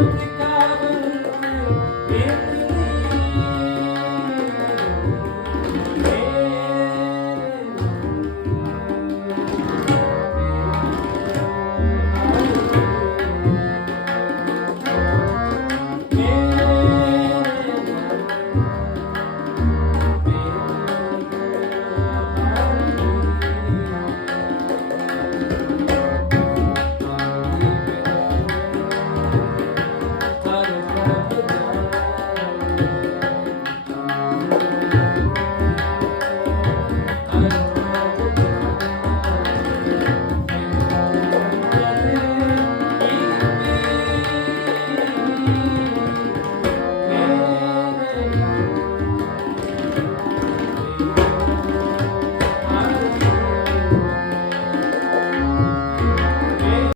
Lord.